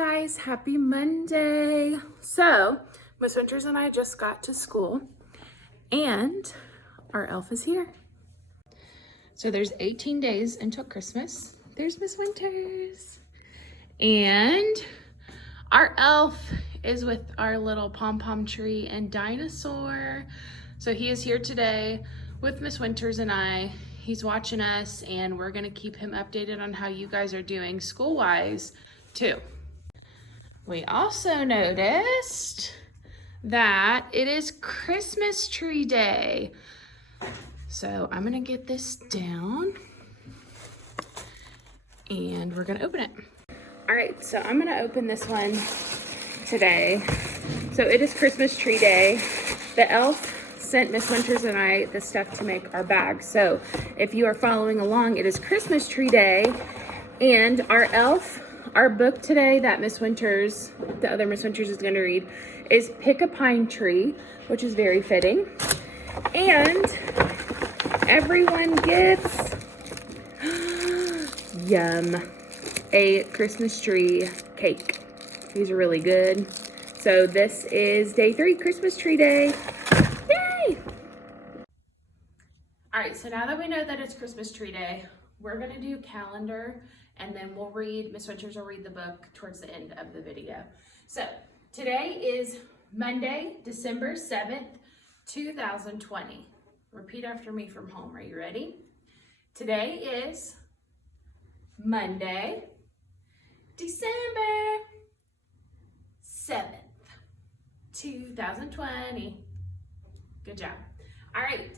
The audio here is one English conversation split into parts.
guys, happy Monday. So Miss Winters and I just got to school and our elf is here. So there's 18 days until Christmas. There's Miss Winters. And our elf is with our little pom-pom tree and dinosaur. So he is here today with Miss Winters and I. He's watching us and we're gonna keep him updated on how you guys are doing school-wise too. We also noticed that it is Christmas tree day. So I'm gonna get this down and we're gonna open it. All right, so I'm gonna open this one today. So it is Christmas tree day. The elf sent Miss Winters and I the stuff to make our bags. So if you are following along, it is Christmas tree day and our elf, our book today that Miss Winters, the other Miss Winters is going to read is Pick a Pine Tree, which is very fitting. And everyone gets, yum, a Christmas tree cake. These are really good. So this is day 3, Christmas tree day. Yay! All right, so now that we know that it's Christmas tree day, we're gonna do calendar and then we'll read, Miss Winters will read the book towards the end of the video. So today is Monday, December 7th, 2020. Repeat after me from home. Are you ready? Today is Monday, December 7th, 2020. Good job. All right.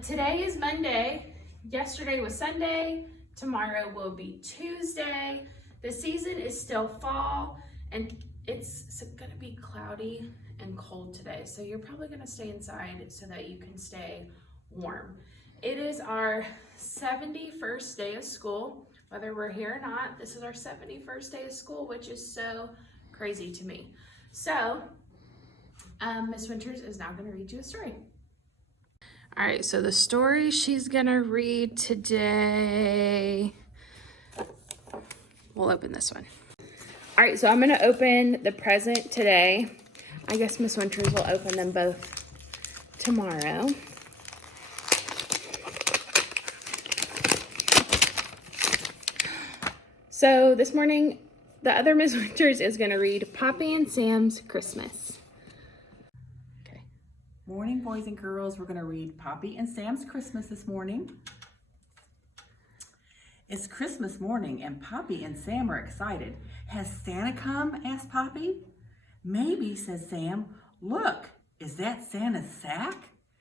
Today is Monday. Yesterday was Sunday. Tomorrow will be Tuesday. The season is still fall and it's going to be cloudy and cold today. So you're probably going to stay inside so that you can stay warm. It is our 71st day of school. Whether we're here or not, this is our 71st day of school, which is so crazy to me. So Miss Winters is now going to read you a story. All right, so the story she's going to read today, we'll open this one. All right, so I'm going to open the present today. I guess Miss Winters will open them both tomorrow. So this morning, the other Miss Winters is going to read Poppy and Sam's Christmas. Okay. Morning, boys and girls. We're going to read Poppy and Sam's Christmas this morning. It's Christmas morning and Poppy and Sam are excited. Has Santa come? Asked Poppy. Maybe, says Sam. Look, is that Santa's sack?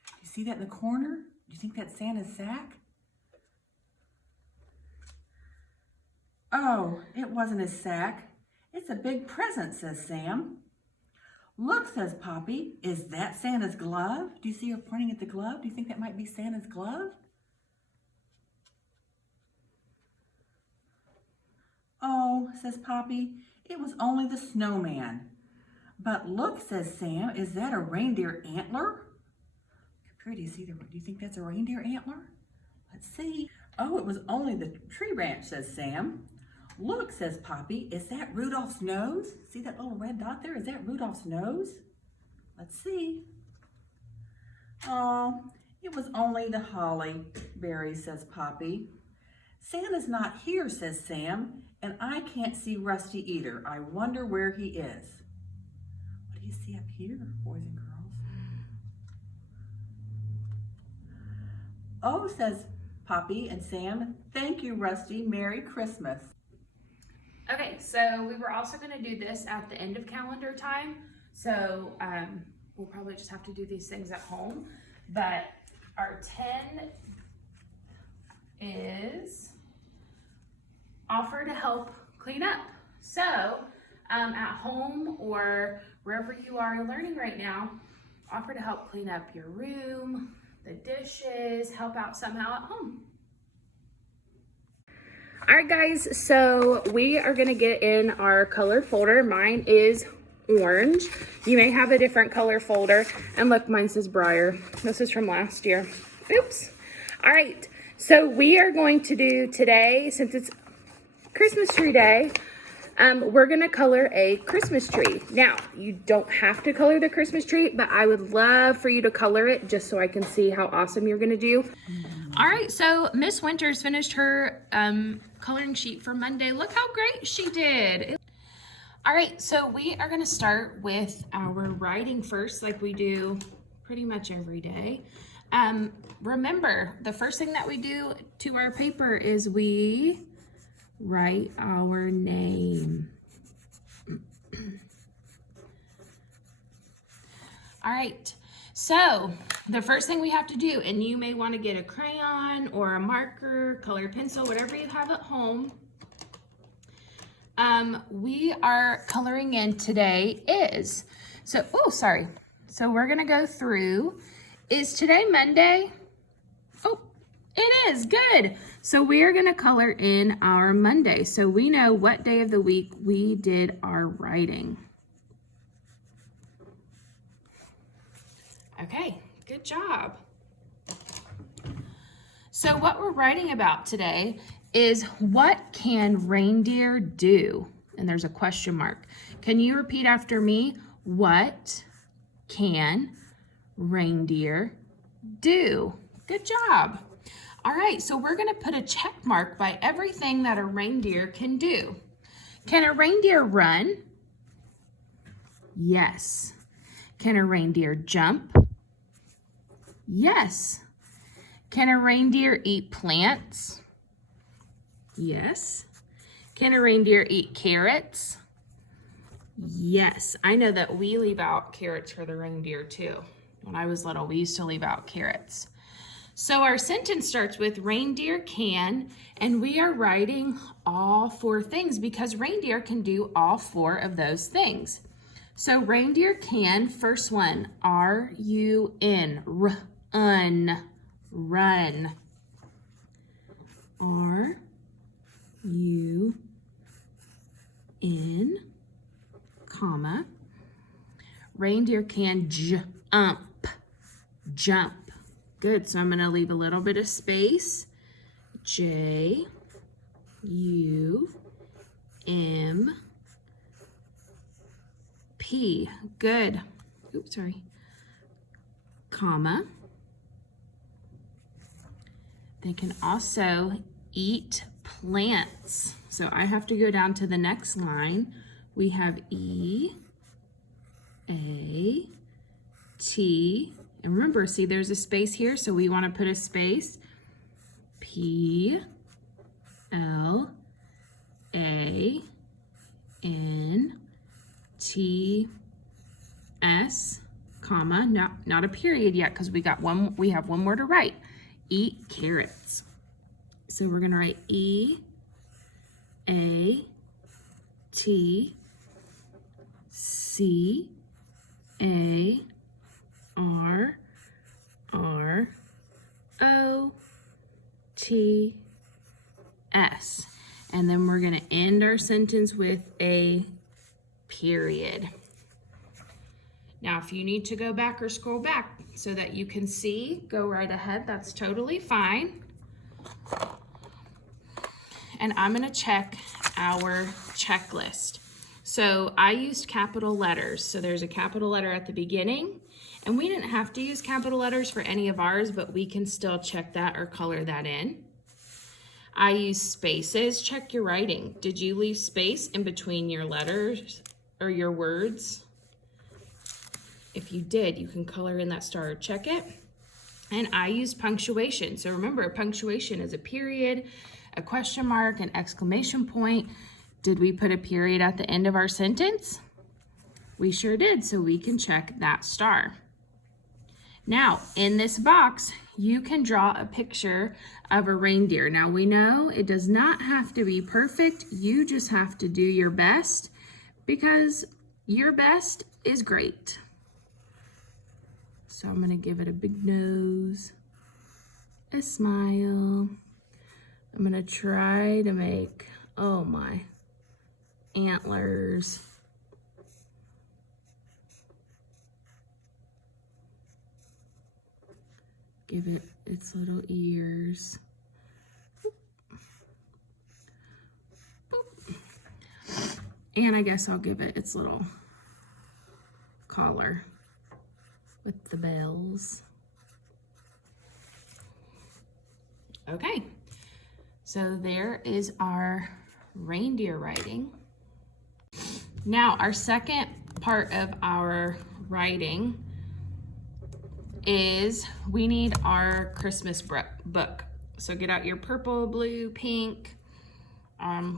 Do you see that in the corner? Do you think that's Santa's sack? Oh, it wasn't his sack. It's a big present, says Sam. Look, says Poppy, is that Santa's glove? Do you see her pointing at the glove? Do you think that might be Santa's glove? Oh, says Poppy, it was only the snowman. But look, says Sam, is that a reindeer antler? Do you see do you think that's a reindeer antler? Let's see. Oh, it was only the tree branch, says Sam. Look, says Poppy, is that Rudolph's nose? See that little red dot there? Is that Rudolph's nose? Let's see. Oh, it was only the holly berry, says Poppy. Santa's not here, says Sam, and I can't see Rusty either. I wonder where he is. What do you see up here, boys and girls? Oh, says Poppy and Sam, thank you, Rusty. Merry Christmas. Okay, so we were also going to do this at the end of calendar time. So we'll probably just have to do these things at home. But our 10 is offer to help clean up. So at home or wherever you are learning right now, offer to help clean up your room, the dishes, help out somehow at home. All right, guys, so we are gonna get in our color folder. Mine is orange. You may have a different color folder. And look, mine says Briar. This is from last year. Oops. All right, so we are going to do today, since it's Christmas tree day, we're gonna color a Christmas tree. Now, you don't have to color the Christmas tree, but I would love for you to color it just so I can see how awesome you're gonna do. All right, so Miss Winters finished her coloring sheet for Monday. Look how great she did. All right, so we are gonna start with our writing first, like we do pretty much every day. Remember, the first thing that we do to our paper is we write our name. All right, so the first thing we have to do, and you may want to get a crayon or a marker, colored pencil, whatever you have at home. We are coloring in today is, so we're gonna go through, is today Monday? Oh, it is, good. So we are gonna color in our Monday, so we know what day of the week we did our writing. Okay, good job. So what we're writing about today is what can reindeer do? And there's a question mark. Can you repeat after me? What can reindeer do? Good job. All right, so we're gonna put a check mark by everything that a reindeer can do. Can a reindeer run? Yes. Can a reindeer jump? Yes. Can a reindeer eat plants? Yes. Can a reindeer eat carrots? Yes. I know that we leave out carrots for the reindeer too. When I was little, we used to leave out carrots. So our sentence starts with reindeer can, and we are writing all 4 things because reindeer can do all 4 of those things. So reindeer can, first one, R-U-N, run, run. R-U-N, comma. Reindeer can jump, jump. Good, so I'm gonna leave a little bit of space. J-U-M-P, good. Oops, sorry. Comma. They can also eat plants. So I have to go down to the next line. We have E-A-T, and remember, see there's a space here, so we want to put a space. P-L-A-N-T-S, comma, not a period yet because we have one more to write. Eat carrots. So we're gonna write E-A-T-C-A-R-R-O-T-S. And then we're gonna end our sentence with a period. Now, if you need to go back or scroll back so that you can see, go right ahead. That's totally fine. And I'm gonna check our checklist. So I used capital letters. So there's a capital letter at the beginning, and we didn't have to use capital letters for any of ours, but we can still check that or color that in. I use spaces. Check your writing. Did you leave space in between your letters or your words? If you did, you can color in that star or check it. And I use punctuation. So remember, punctuation is a period, a question mark, an exclamation point. Did we put a period at the end of our sentence? We sure did, so we can check that star. Now, in this box, you can draw a picture of a reindeer. Now, we know it does not have to be perfect. You just have to do your best because your best is great. So I'm gonna give it a big nose, a smile. I'm gonna try to make, oh my, antlers. Give it its little ears. Boop. Boop. And I guess I'll give it its little collar with the bells. Okay, so there is our reindeer riding. Now, our second part of our riding is we need our Christmas book. So get out your purple, blue, pink,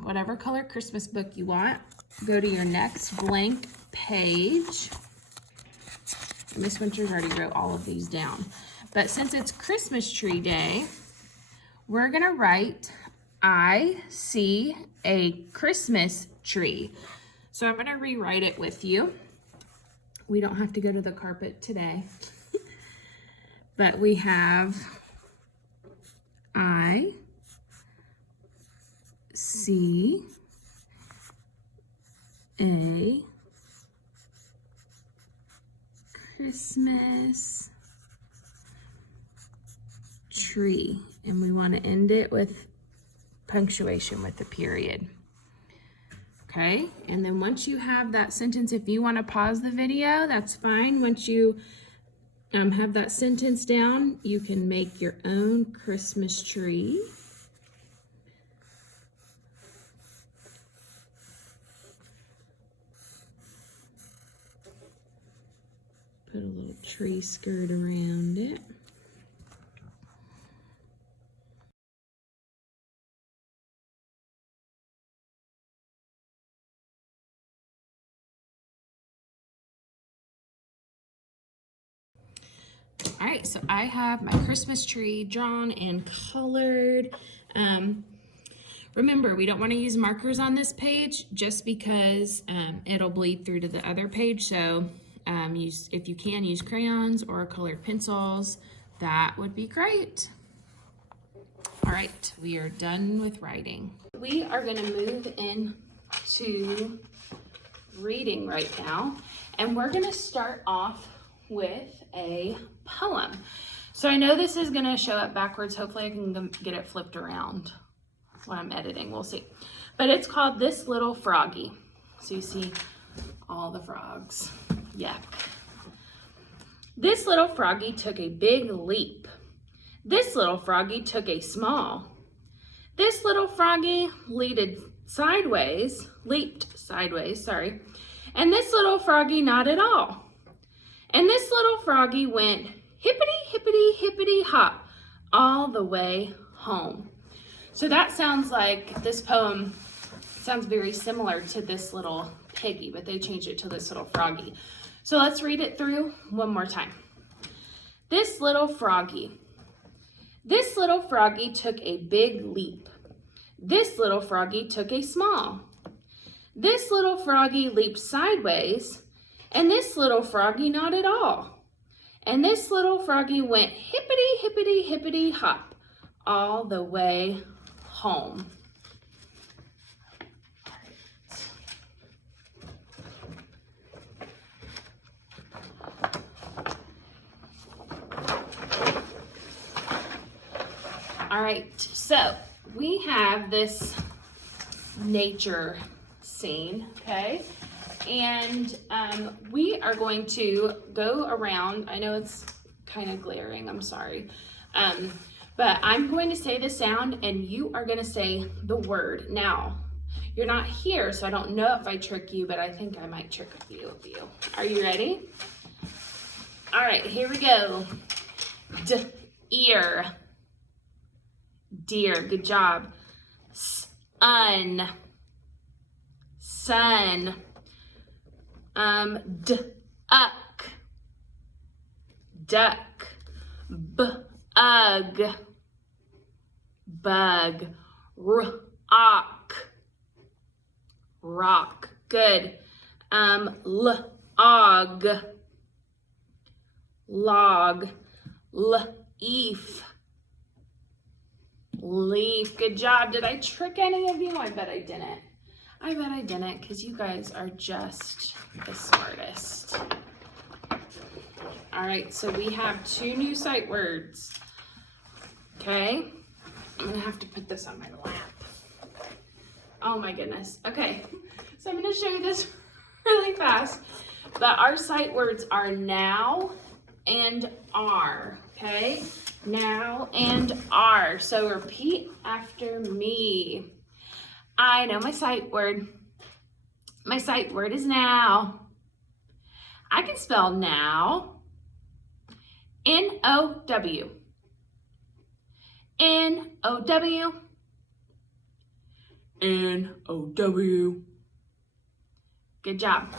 whatever color Christmas book you want. Go to your next blank page. Miss Winters already wrote all of these down. But since it's Christmas tree day, we're gonna write, I see a Christmas tree. So I'm gonna rewrite it with you. We don't have to go to the carpet today. But we have, I see a Christmas tree, and we want to end it with punctuation with a period. Okay, and then once you have that sentence, if you want to pause the video, that's fine. Once you have that sentence down, you can make your own Christmas tree. Put a little tree skirt around it. All right, so I have my Christmas tree drawn and colored. Remember, we don't want to use markers on this page just because it'll bleed through to the other page. So if you can, use crayons or colored pencils. That would be great. All right, we are done with writing. We are going to move into reading right now, and we're going to start off with a poem. So I know this is going to show up backwards. Hopefully I can get it flipped around when I'm editing. We'll see. But it's called This Little Froggy. So you see all the frogs. Yuck. This little froggy took a big leap. This little froggy took a small. This little froggy leaped sideways, and this little froggy not at all. And this little froggy went hippity, hippity, hippity hop all the way home. So that sounds like this poem sounds very similar to This Little Piggy, but they changed it to This Little Froggy. So let's read it through one more time. This little froggy. This little froggy took a big leap. This little froggy took a small. This little froggy leaped sideways, and this little froggy not at all. And this little froggy went hippity, hippity, hippity hop all the way home. All right, so we have this nature scene, okay? And we are going to go around. I know it's kind of glaring, I'm sorry. But I'm going to say the sound and you are going to say the word. Now, you're not here, so I don't know if I trick you, but I think I might trick a few of you. Are you ready? All right, here we go. Ear. Deer, good job. Sun. Sun. Duck. Duck. Bug. Bug. Rock. Rock. Good. Log. Log. Leaf. Leaf. Good job. Did I trick any of you? I bet I didn't. I bet I didn't, because you guys are just the smartest. All right, so we have 2 new sight words. Okay, I'm gonna have to put this on my lap. Oh my goodness. Okay, So I'm going to show you this really fast. But our sight words are now and are, okay? Now and are. So repeat after me. I know my sight word. My sight word is now. I can spell now. N-O-W. N-O-W. N-O-W. Good job.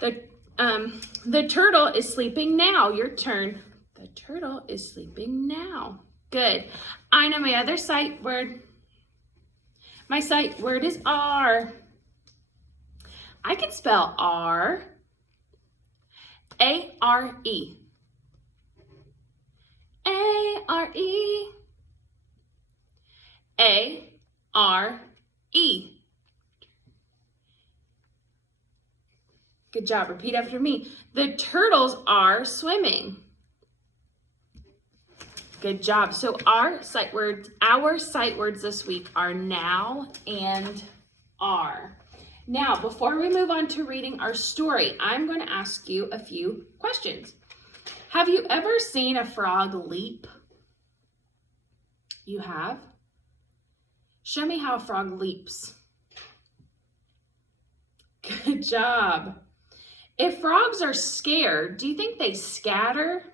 The turtle is sleeping now. Your turn. The turtle is sleeping now. Good. I know my other sight word. My sight word is are. I can spell are. A-R-E. A-R-E. A-R-E. Good job. Repeat after me. The turtles are swimming. Good job. So our sight words this week are now and are. Now, before we move on to reading our story, I'm going to ask you a few questions. Have you ever seen a frog leap? You have? Show me how a frog leaps. Good job. If frogs are scared, do you think they scatter?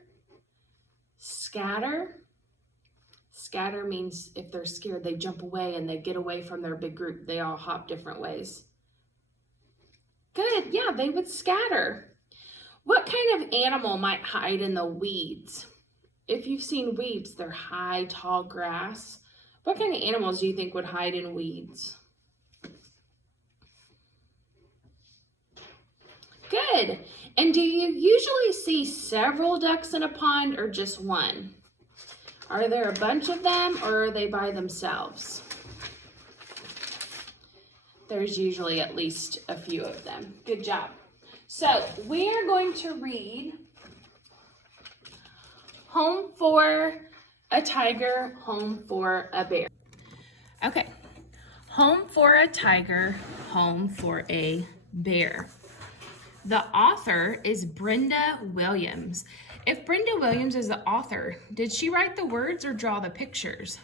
Scatter? Scatter means if they're scared, they jump away and they get away from their big group. They all hop different ways. Good, yeah, they would scatter. What kind of animal might hide in the weeds? If you've seen weeds, they're high, tall grass. What kind of animals do you think would hide in weeds? Good. And do you usually see several ducks in a pond or just one? Are there a bunch of them or are they by themselves? There's usually at least a few of them. Good job. So we are going to read Home for a Tiger, Home for a Bear. Okay. Home for a Tiger, Home for a Bear. The author is Brenda Williams. If Brenda Williams is the author, did she write the words or draw the pictures?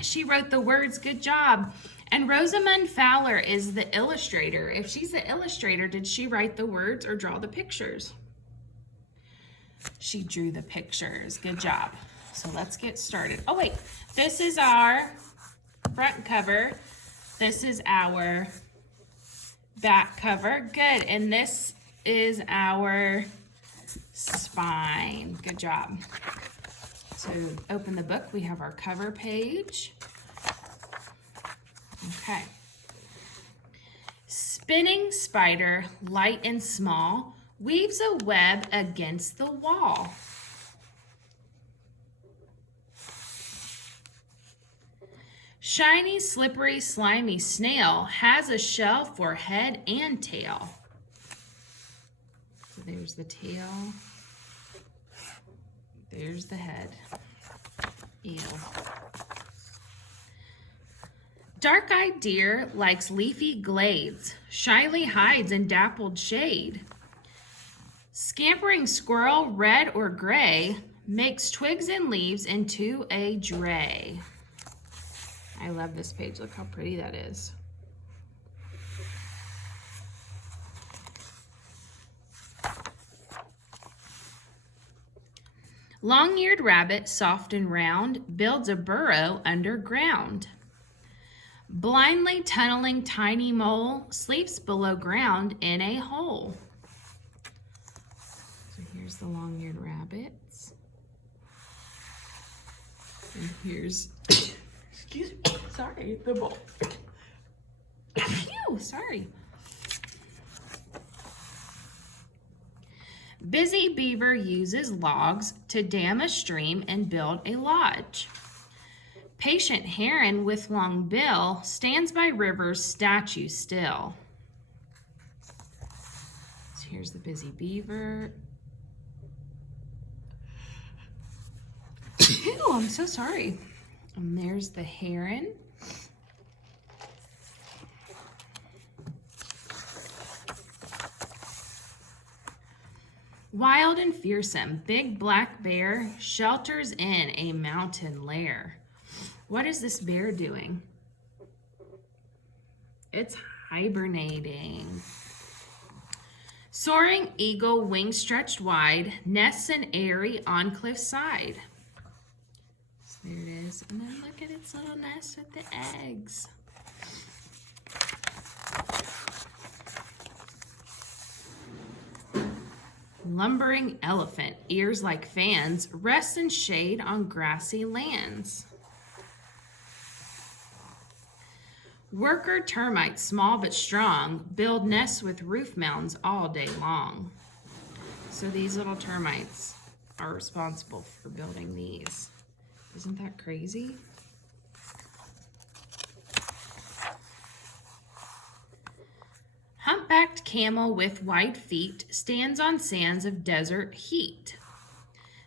She wrote the words. Good job. And Rosamund Fowler is the illustrator. If she's the illustrator, did she write the words or draw the pictures? She drew the pictures. Good job. So let's get started. Oh, wait. This is our front cover. This is our back cover. Good. And this is our spine. Good job. So open the book. We have our cover page. Okay. Spinning spider, light and small, weaves a web against the wall. Shiny, slippery, slimy snail has a shell for head and tail. So there's the tail. There's the head. Ew. Dark-eyed deer likes leafy glades, shyly hides in dappled shade. Scampering squirrel, red or gray, makes twigs and leaves into a dray. I love this page. Look how pretty that is. Long-eared rabbit, soft and round, builds a burrow underground. Blindly tunneling tiny mole sleeps below ground in a hole. So here's the long-eared rabbits. And here's, excuse me, sorry, the bowl. Ew, sorry. Busy beaver uses logs to dam a stream and build a lodge. Patient heron with long bill stands by river's statue still. So here's the busy beaver. Ew, I'm so sorry. And there's the heron. Wild and fearsome, big black bear shelters in a mountain lair. What is this bear doing? It's hibernating. Soaring eagle, wings stretched wide, nests an airy on cliff side. So there it is. And then look at its little nest with the eggs. Lumbering elephant, ears like fans, rests in shade on grassy lands. Worker termites, small but strong, build nests with roof mounds all day long. So these little termites are responsible for building these. Isn't that crazy? Humpbacked camel with white feet stands on sands of desert heat.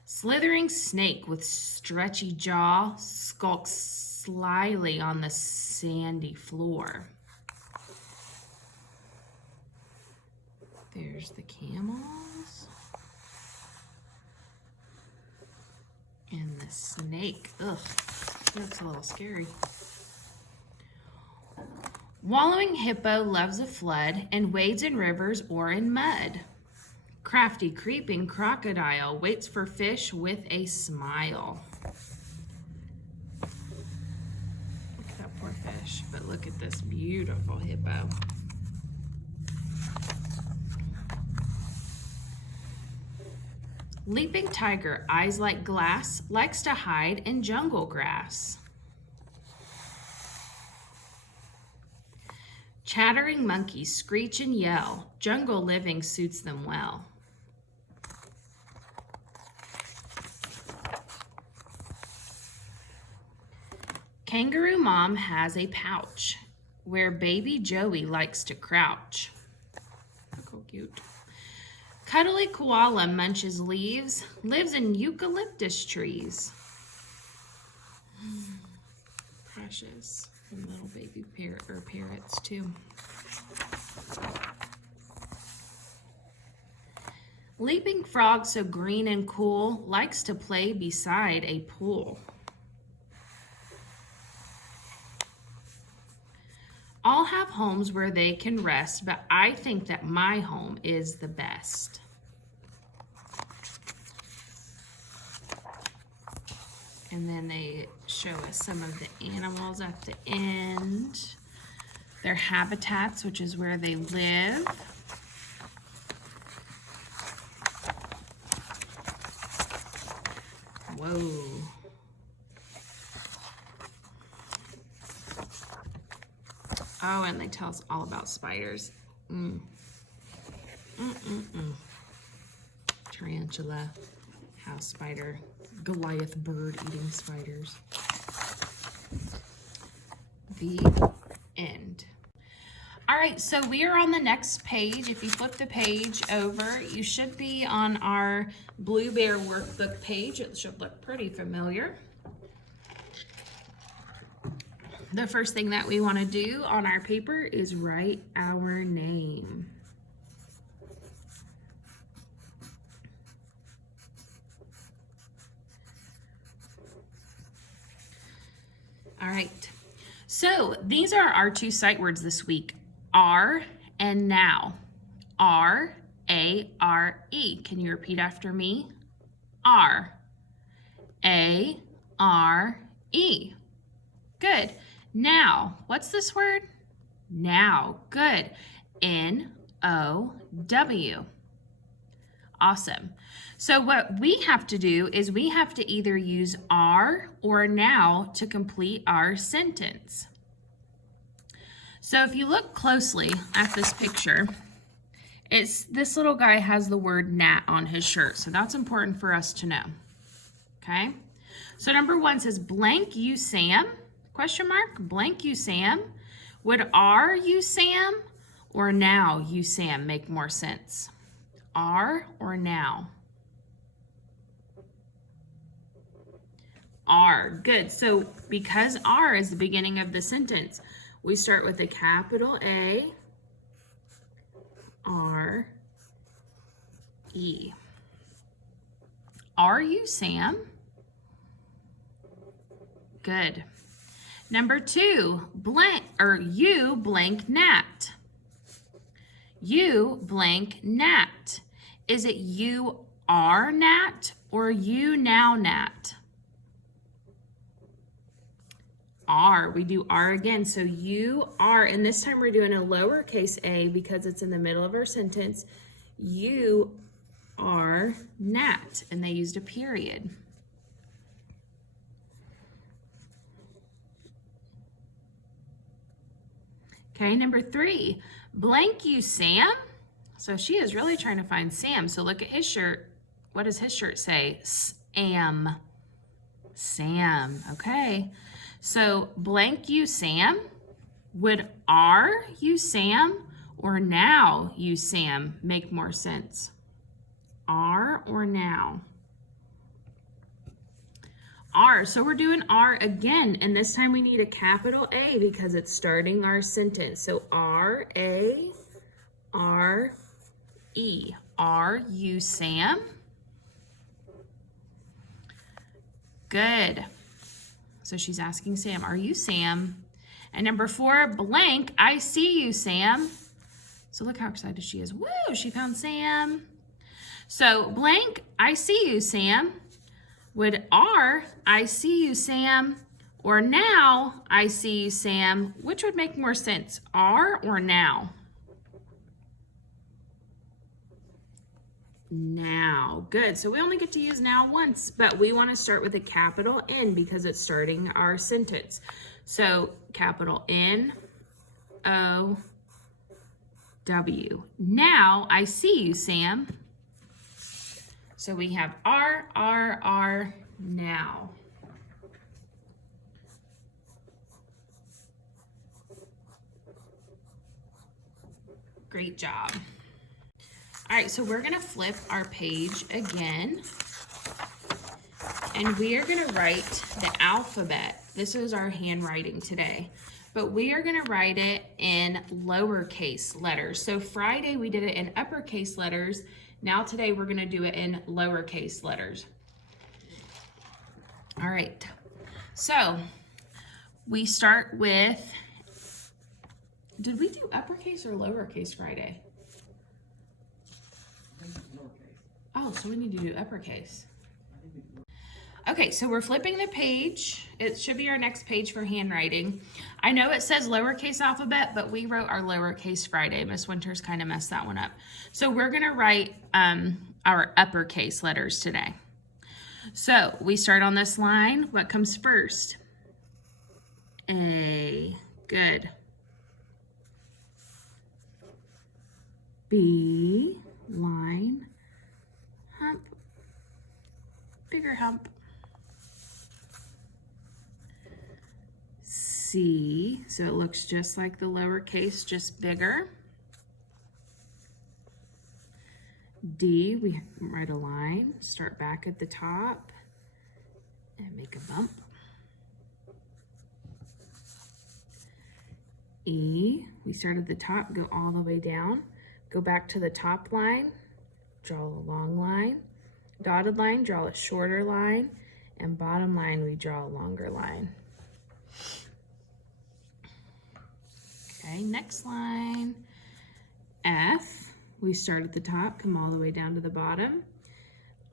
Slithering snake with stretchy jaw skulks slyly on the sandy floor. There's the camels. And the snake. Ugh, looks a little scary. Wallowing hippo loves a flood and wades in rivers or in mud. Crafty creeping crocodile waits for fish with a smile. Look at that poor fish, but look at this beautiful hippo. Leaping tiger, eyes like glass, likes to hide in jungle grass. Chattering monkeys screech and yell. Jungle living suits them well. Kangaroo mom has a pouch where baby Joey likes to crouch. Look how cute. Cuddly koala munches leaves, lives in eucalyptus trees. Precious. And little baby parrots too. Leaping frog so green and cool likes to play beside a pool. All have homes where they can rest, but I think that my home is the best. And then they show us some of the animals at the end. Their habitats, which is where they live. Whoa. Oh, and they tell us all about spiders. Tarantula, house spider, Goliath bird eating spiders. The end. All right, so we are on the next page. If you flip the page over, you should be on our Blue Bear workbook page. It should look pretty familiar. The first thing that we want to do on our paper is write our name. All right, so these are our two sight words this week, are and now. R-A-R-E. Can you repeat after me? R. A-R-E. Good. Now, what's this word? Now. Good. N-O-W. Awesome. So what we have to do is we have to either use are or now to complete our sentence. So if you look closely at this picture, this little guy has the word Nat on his shirt. So that's important for us to know. Okay. So number one says blank you Sam, question mark, blank you Sam. Would are you Sam or now you Sam make more sense? Are or now? Are. Good. So because are is the beginning of the sentence, we start with a capital A, R, E. Are you Sam? Good. Number 2, blank, or you blank Nat. You blank Nat. Is it you are Nat or you now Nat? Are. We do are again. So you are, and this time we're doing a lowercase a because it's in the middle of our sentence. You are Nat, and they used a period. Okay, number 3, blank you Sam. So she is really trying to find Sam. So look at his shirt. What does his shirt say? Sam. Sam, okay. So blank you Sam. Would are you Sam or now you Sam make more sense? Are or now? Are. So we're doing are again, and this time we need a capital A because it's starting our sentence. So R-A-R-E. Are you Sam? Good. So she's asking Sam, are you Sam? And number 4, blank, I see you, Sam. So look how excited she is. Woo, she found Sam. So blank, I see you, Sam. Would are, I see you, Sam, or now, I see you, Sam, which would make more sense, are or now? Now. Good. So we only get to use now once, but we want to start with a capital N because it's starting our sentence. So capital N, O, W. Now I see you, Sam. So we have are, now. Great job. All right, so we're gonna flip our page again, and we are gonna write the alphabet. This is our handwriting today, but we are gonna write it in lowercase letters. So Friday we did it in uppercase letters. Now today we're gonna do it in lowercase letters. All right, so we start with, did we do uppercase or lowercase Friday? Oh, so we need to do uppercase. Okay, so we're flipping the page. It should be our next page for handwriting. I know it says lowercase alphabet, but we wrote our lowercase Friday. Miss Winters kind of messed that one up. So we're gonna write our uppercase letters today. So we start on this line. What comes first? A. Good. B. Line. Hump. Bigger hump. C. So it looks just like the lowercase, just bigger. D, we write a line, start back at the top, and make a bump. E, we start at the top, go all the way down, go back to the top line, draw a long line, dotted line, draw a shorter line, and bottom line, we draw a longer line. Okay, next line, F. We start at the top, come all the way down to the bottom.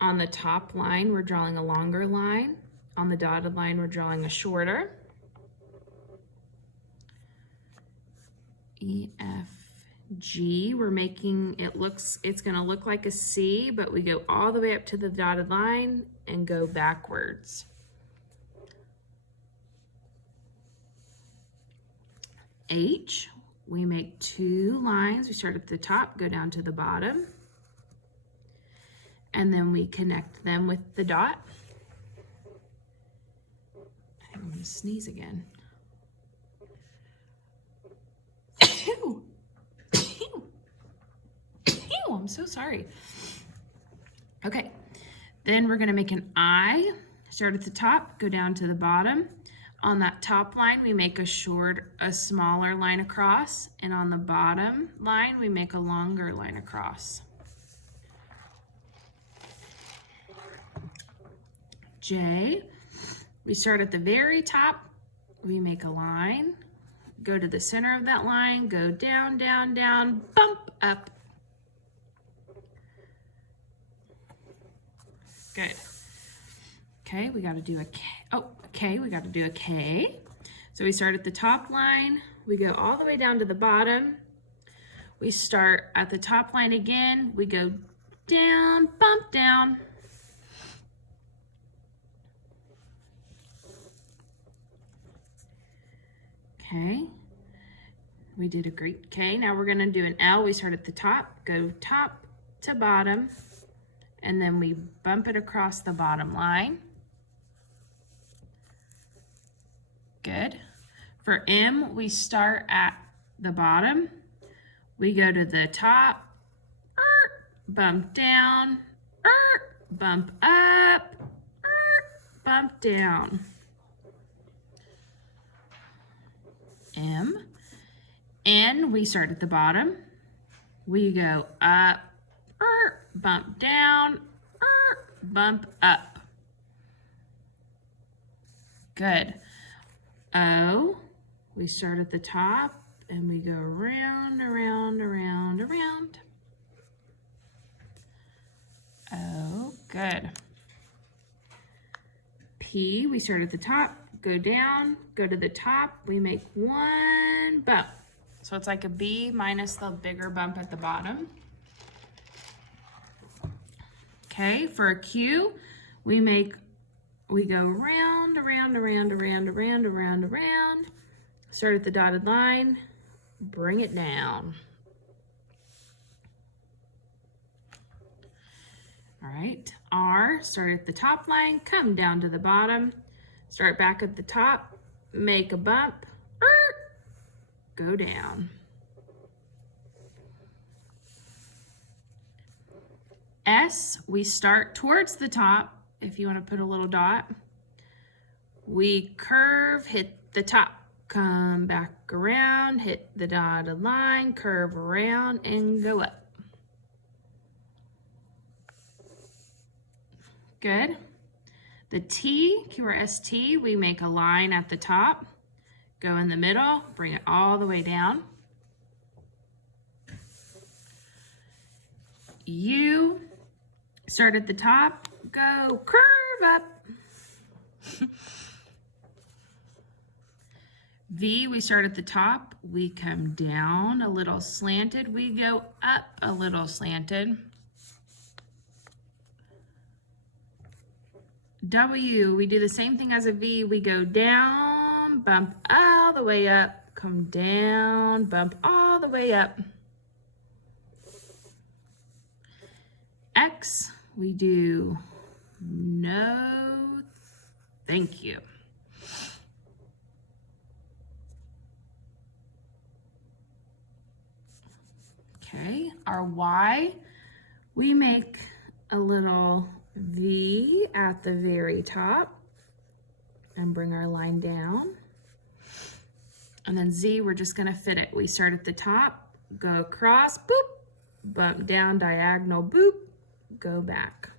On the top line, we're drawing a longer line. On the dotted line, we're drawing a shorter. E, F, G, we're making, it's gonna look like a C, but we go all the way up to the dotted line and go backwards. H, we make 2 lines. We start at the top, go down to the bottom, and then we connect them with the dot. I'm gonna sneeze again. Ew. Ew. Ew, I'm so sorry. Okay, then we're gonna make an I. Start at the top, go down to the bottom. On that top line, we make a smaller line across, and on the bottom line, we make a longer line across. J, we start at the very top, we make a line, go to the center of that line, go down, down, down, bump up. Good. Okay, we got to do a K. Oh, okay, we got to do a K. So we start at the top line, we go all the way down to the bottom. We start at the top line again, we go down, bump down. Okay, we did a great K. Now we're gonna do an L. We start at the top, go top to bottom, and then we bump it across the bottom line. Good. For M, we start at the bottom, we go to the top, bump down, bump up, bump down. M. N, we start at the bottom, we go up, bump down, bump up. Good. O, we start at the top and we go around, around, around, around. Oh, good. P, we start at the top, go down, go to the top, we make one bump. So it's like a B minus the bigger bump at the bottom. Okay, for a Q, we go round, around, around, around, around, around, around. Start at the dotted line, bring it down. All right, R, start at the top line, come down to the bottom, start back at the top, make a bump, go down. S, we start towards the top. If you want to put a little dot, we curve, hit the top, come back around, hit the dotted line, curve around, and go up. Good. The T, QRST, we make a line at the top, go in the middle, bring it all the way down. U, start at the top, go curve up. V, we start at the top, we come down a little slanted, we go up a little slanted. W, we do the same thing as a V, we go down, bump all the way up, come down, bump all the way up. X, we do no thank you. Okay, our Y, we make a little V at the very top and bring our line down. And then Z, we're just gonna fit it. We start at the top, go across, boop, bump down, diagonal, boop, go back.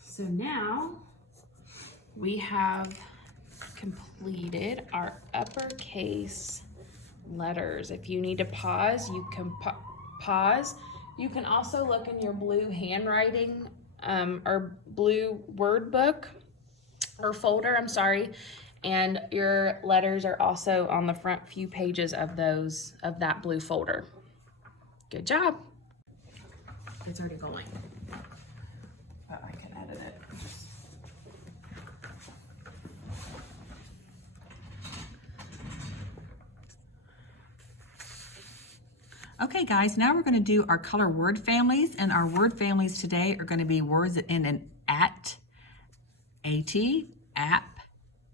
So now we have completed our uppercase letters. If you need to pause, you can pause. You can also look in your blue handwriting or blue word book or folder, I'm sorry, and your letters are also on the front few pages of that blue folder. Good job. It's already going, but I can edit it. Okay guys, now we're going to do our color word families, and our word families today are going to be words that end in at, app,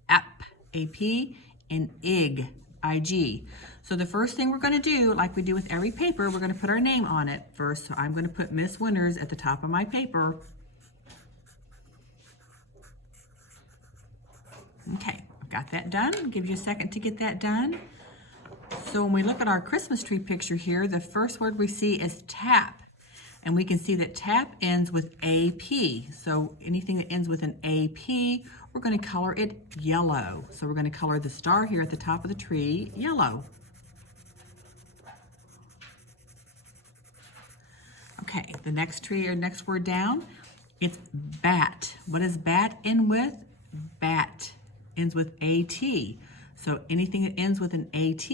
ap, and ig, ig. So the first thing we're going to do, like we do with every paper, we're going to put our name on it first. So I'm going to put Miss Winters at the top of my paper. Okay, I've got that done. Give you a second to get that done. So when we look at our Christmas tree picture here, the first word we see is tap. And we can see that tap ends with AP. So anything that ends with an AP, we're going to color it yellow. So we're going to color the star here at the top of the tree yellow. Okay, the next tree or next word down, it's bat. What does bat end with? Bat ends with AT. So anything that ends with an AT,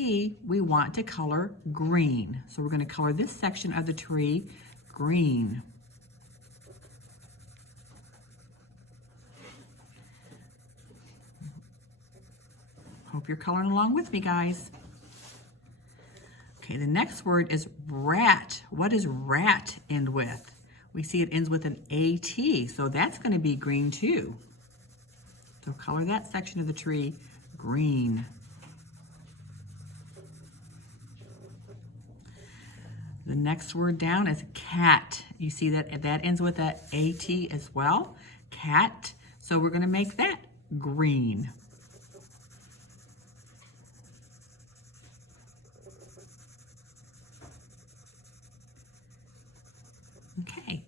we want to color green. So we're going to color this section of the tree green. Hope you're coloring along with me, guys. Okay, the next word is rat. What does rat end with? We see it ends with an AT, so that's going to be green too. So color that section of the tree green. The next word down is cat. You see that ends with an AT as well, cat. So we're going to make that green. Okay,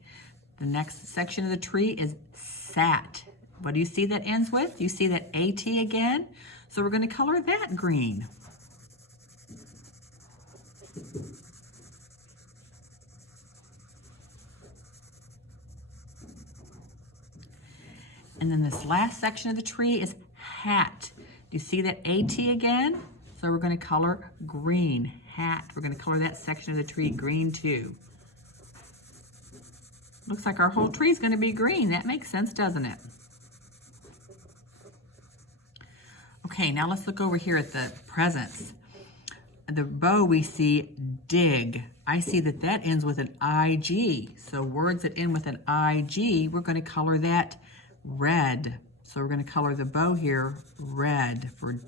the next section of the tree is sat. What do you see that ends with? You see that AT again? So we're going to color that green. And then this last section of the tree is hat. Do you see that AT again? So we're going to color green, hat. We're going to color that section of the tree green too. Looks like our whole tree is going to be green. That makes sense, doesn't it? Okay, now let's look over here at the presents. The bow we see dig. I see that ends with an IG. So words that end with an IG, we're going to color that red. So we're going to color the bow here red for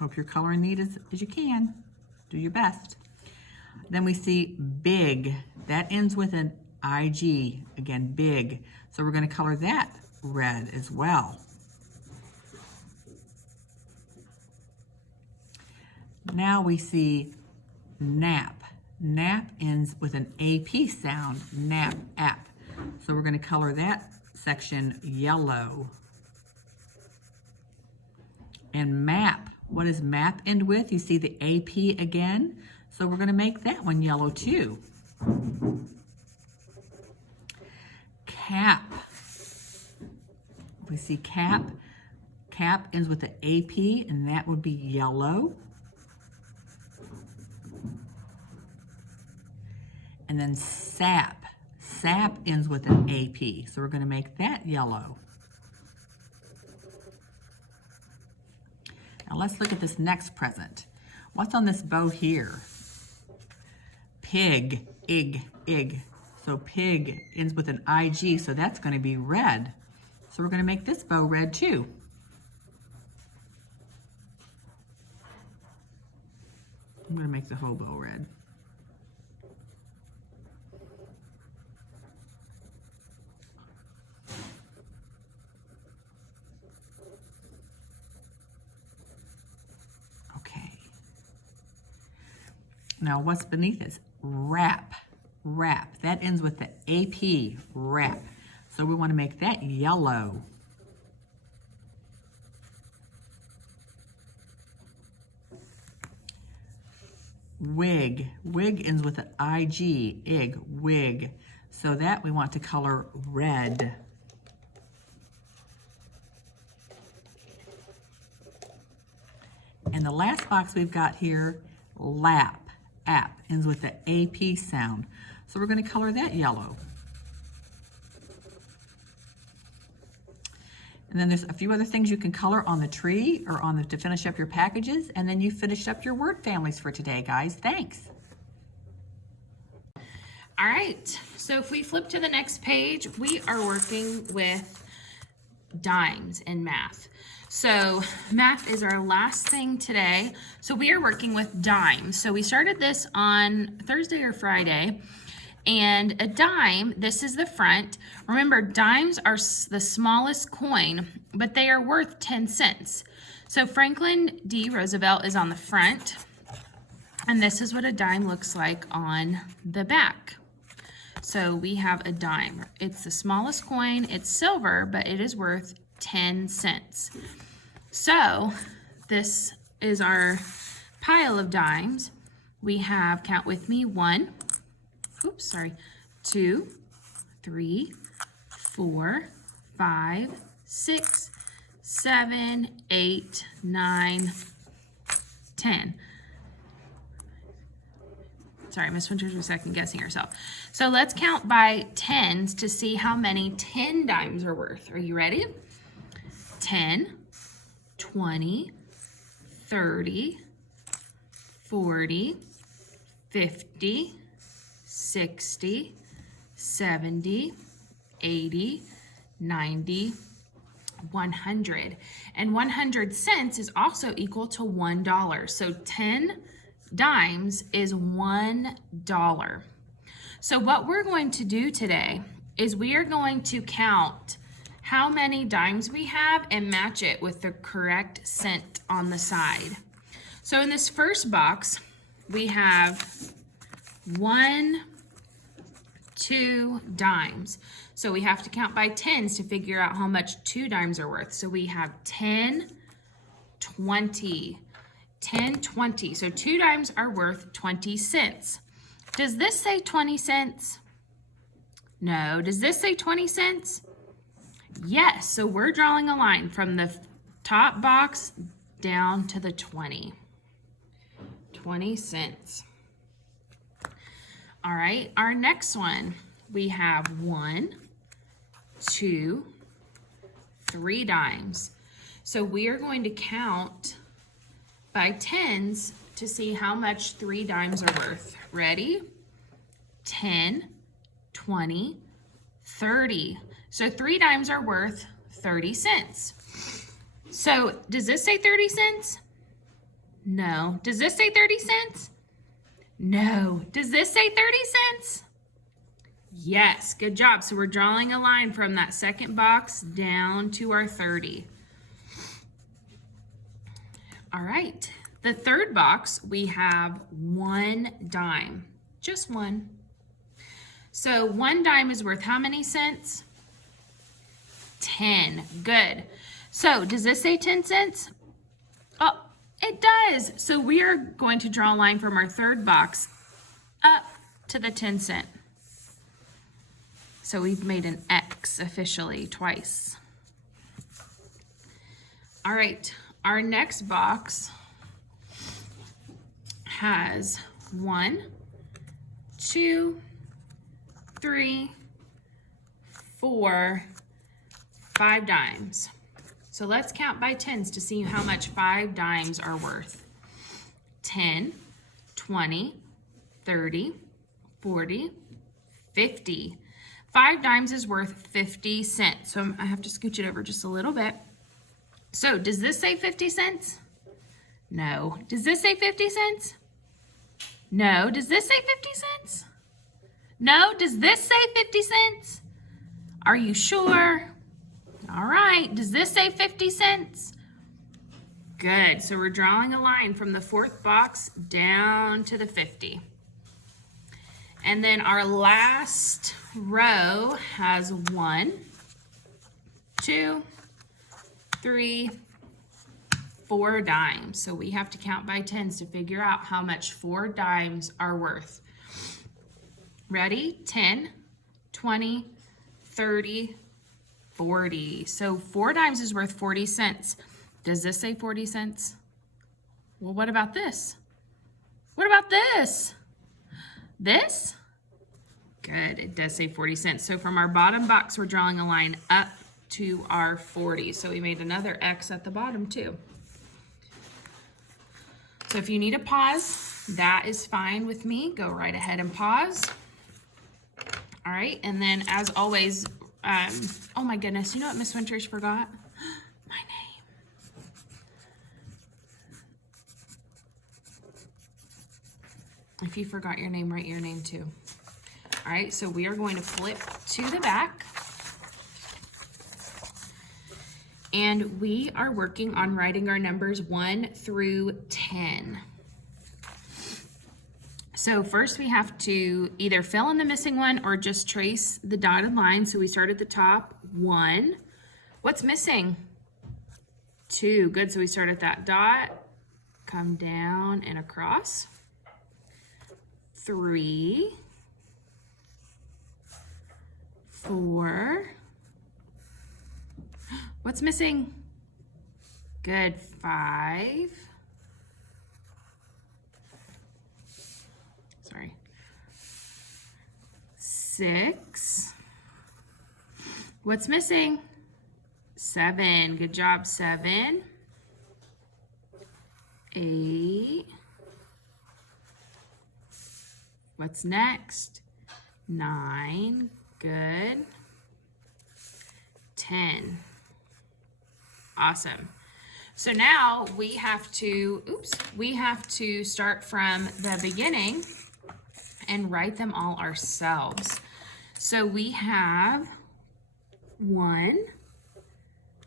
hope you're coloring neat as you can. Do your best. Then we see big. That ends with an IG. Again, big. So we're going to color that red as well. Now we see nap. Nap ends with an AP sound. Nap, app. So we're going to color that section yellow. And map. What does map end with? You see the AP again. So we're going to make that one yellow too. Cap. We see cap. Cap ends with the AP, and that would be yellow. And then sap. Sap ends with an AP, so we're going to make that yellow. Now let's look at this next present. What's on this bow here? Pig, ig. So pig ends with an IG, so that's going to be red. So we're going to make this bow red too. I'm going to make the whole bow red. Okay. Now what's beneath this? Wrap. Wrap. That ends with the AP, wrap. So we want to make that yellow. Wig. Wig ends with an IG, ig, wig. So that we want to color red. And the last box we've got here, lap. App ends with the AP sound. So we're going to color that yellow. And then there's a few other things you can color on the tree or to finish up your packages. And then you finished up your word families for today, guys. Thanks. All right, so if we flip to the next page, we are working with dimes in math. So math is our last thing today. So we are working with dimes. So we started this on Thursday or Friday. And a dime, this is the front. Remember, dimes are the smallest coin, but they are worth 10 cents. So Franklin D. Roosevelt is on the front, and this is what a dime looks like on the back. So we have a dime. It's the smallest coin. It's silver, but it is worth 10 cents. So this is our pile of dimes. We have, count with me, 2, 3, 4, 5, 6, 7, 8, 9, 10. Sorry, Miss Winters was second guessing herself. So let's count by tens to see how many 10 dimes are worth. Are you ready? 10, 20, 30, 40, 50, 60, 70, 80, 90, 100. And 100 cents is also equal to $1. So 10 dimes is $1. So what we're going to do today is we are going to count how many dimes we have and match it with the correct cent on the side. So in this first box, we have 1, 2 dimes. So we have to count by tens to figure out how much 2 dimes are worth. So we have 10, 20, 10, 20. So 2 dimes are worth 20 cents. Does this say 20 cents? No. Does this say 20 cents? Yes. So we're drawing a line from the top box down to the 20. 20 cents. All right. Our next one, we have 1, 2, 3 dimes. So we are going to count by tens to see how much 3 dimes are worth. Ready? 10, 20, 30. So 3 dimes are worth 30 cents. So does this say 30 cents? No. Does this say 30 cents? No. Does this say 30 cents? Yes, good job. So we're drawing a line from that second box down to our 30. All right, the third box, we have 1 dime, just 1. So 1 dime is worth how many cents? 10, good. So does this say 10 cents? Oh, it does. So we are going to draw a line from our third box up to the 10 cent. So we've made an X officially twice. All right. Our next box has 1, 2, 3, 4, 5 dimes. So let's count by tens to see how much 5 dimes are worth. 10, 20, 30, 40, 50. 5 dimes is worth 50 cents. So I have to scooch it over just a little bit. So does this say 50 cents? No. Does this say 50 cents? No. Does this say 50 cents? No. Does this say 50 cents? Are you sure? All right. Does this say 50 cents? Good. So we're drawing a line from the fourth box down to the 50. And then our last row has 1, 2, 3, 4 dimes. So we have to count by tens to figure out how much 4 dimes are worth. Ready? 10, 20, 30, 40. So 4 dimes is worth 40 cents. Does this say 40 cents? Well, what about this? What about this? This? Good, it does say 40 cents. So from our bottom box, we're drawing a line up to our 40. So we made another X at the bottom too. So if you need a pause, that is fine with me. Go right ahead and pause. All right, and then as always, oh my goodness, you know what Miss Winters forgot? My name. If you forgot your name, write your name too. All right, so we are going to flip to the back. And we are working on writing our numbers 1 through 10. So first we have to either fill in the missing one or just trace the dotted line. So we start at the top, 1. What's missing? 2. Good, so we start at that dot, come down and across. 3, 4. What's missing? Good, 5. Sorry. 6. What's missing? 7. Good job, 7. 8. What's next? 9. Good. 10. Awesome. So now we have to start from the beginning and write them all ourselves. So we have 1.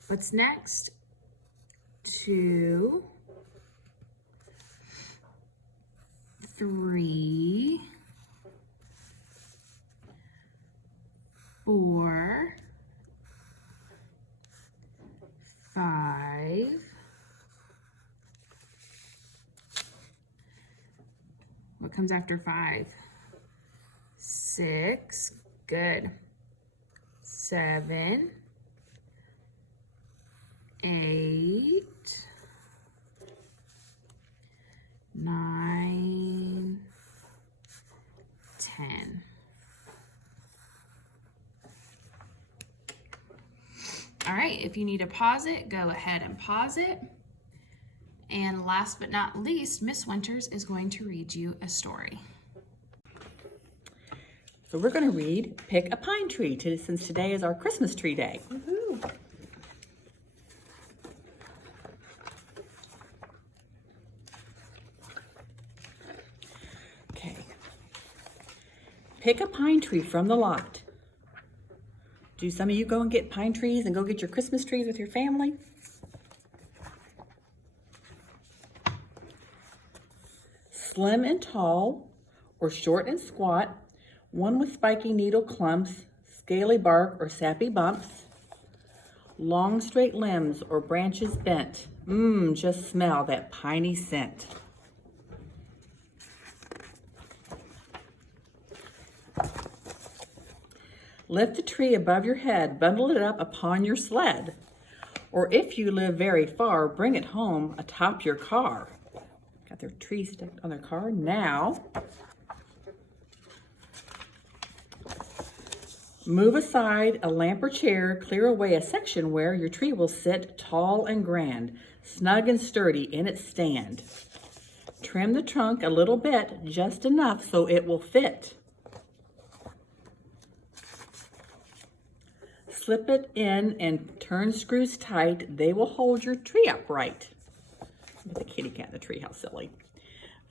What's next? 2. 3. 4. 5. What comes after 5? 6. Good. 7. 8. 9. 10. All right, if you need to pause it, go ahead and pause it. And last but not least, Miss Winters is going to read you a story. So we're going to read Pick a Pine Tree since today is our Christmas tree day. Woohoo! Okay. Pick a pine tree from the lot. Do some of you go and get pine trees and go get your Christmas trees with your family? Slim and tall, or short and squat, one with spiky needle clumps, scaly bark or sappy bumps, long straight limbs or branches bent. Just smell that piney scent. Lift the tree above your head, bundle it up upon your sled. Or if you live very far, bring it home atop your car. Got their tree stuck on their car. Now, move aside a lamp or chair, clear away a section where your tree will sit tall and grand, snug and sturdy in its stand. Trim the trunk a little bit, just enough so it will fit. Slip it in and turn screws tight. They will hold your tree upright. With the kitty cat in the tree, how silly.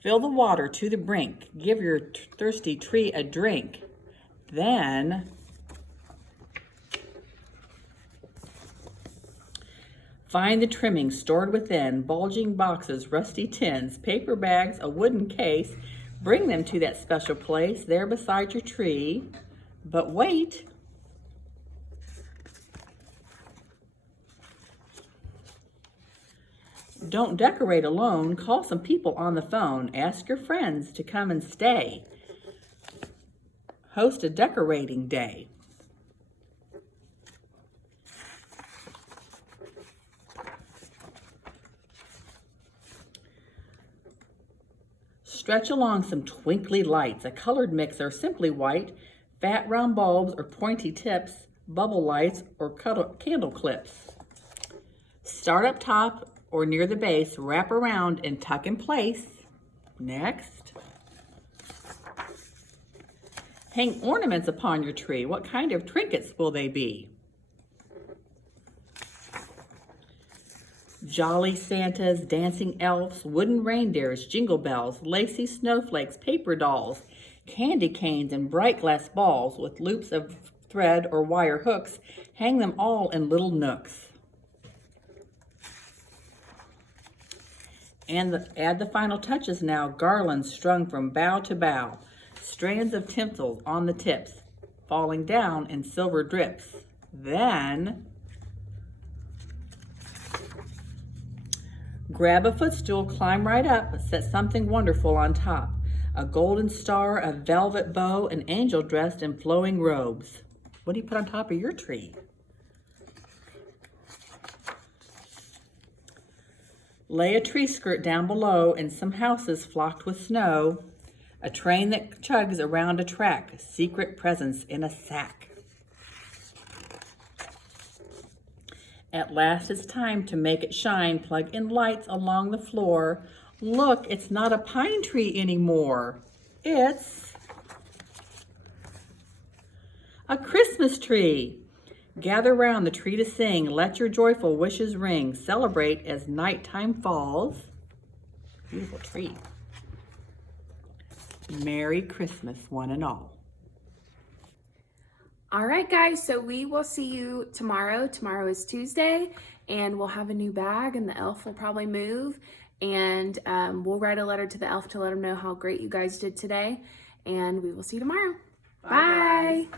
Fill the water to the brink. Give your thirsty tree a drink. Then find the trimmings stored within, bulging boxes, rusty tins, paper bags, a wooden case. Bring them to that special place there beside your tree. But wait. Don't decorate alone. Call some people on the phone. Ask your friends to come and stay. Host a decorating day. Stretch along some twinkly lights, a colored mix or simply white, fat round bulbs or pointy tips, bubble lights or candle clips. Start up top or near the base, wrap around and tuck in place. Next. Hang ornaments upon your tree. What kind of trinkets will they be? Jolly Santas, dancing elves, wooden reindeers, jingle bells, lacy snowflakes, paper dolls, candy canes, and bright glass balls with loops of thread or wire hooks. Hang them all in little nooks. And add the final touches now. Garlands strung from bough to bough. Strands of tinsel on the tips, falling down in silver drips. Then grab a footstool, climb right up, set something wonderful on top. A golden star, a velvet bow, an angel dressed in flowing robes. What do you put on top of your tree? Lay a tree skirt down below and some houses flocked with snow. A train that chugs around a track, secret presents in a sack. At last it's time to make it shine. Plug in lights along the floor. Look, it's not a pine tree anymore. It's a Christmas tree. Gather round the tree to sing. Let your joyful wishes ring. Celebrate as nighttime falls. Beautiful tree. Merry Christmas, one and all. All right, guys, so we will see you tomorrow. Tomorrow is Tuesday, and we'll have a new bag, and the elf will probably move, and we'll write a letter to the elf to let him know how great you guys did today, and we will see you tomorrow. Bye. Bye.